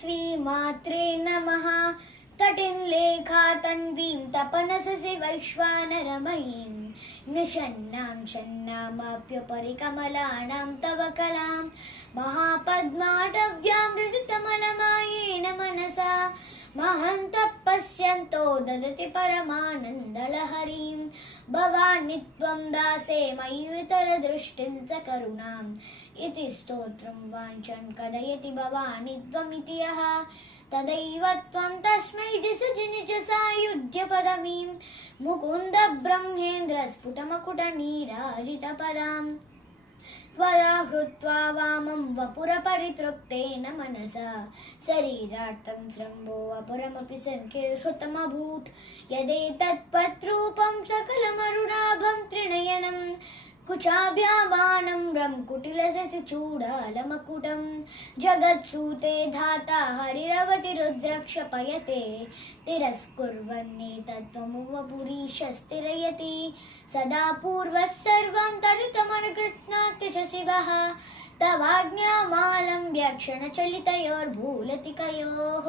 श्रीमात्रे नमः। तटिं लेखा तन्वीं तपनससि वैश्वानरमयीं निषण्णां षण्णामाप्युपरि कमलानां तव कलां महापद्माटव्यां हृदितमलमायेन मनसा महन्तः पश्यन्तो ददति परमानन्दलहरीं भवानि त्वं दासे मयि वितरदृष्टिं च करुणाम् इति स्तोत्रं वाञ्छन् कथयति भवानि त्वमिति यः तदैव त्वं तस्मै दिशजि निज सायुज्यपदवीं मुकुन्द ब्रह्मेन्द्र स्फुटमकुटनीराजितपदाम् त्वया हृत्वा वामं वपुरपरितृप्तेन मनसा शरीरार्थं श्रम्भो वपुरमपि सङ्कीर्षितमभूत् यदेतत्पद्रूपं सकलमरुणाभं त्रिनयनं कुचाभ्यामानं रंकुटिलशशिचूडालमकुटं जगत्सूते धाता हरिरवति रुद्रक्षपयते तिरस्कुर्वन्नेतत्त्वमुवपुरीशस्तिरयति सदा पूर्वः सर्वं तदितमनुकृत्नात्य च शिवः तवाज्ञामालम्ब्य क्षणचलितयोर्भूलतिकयोः।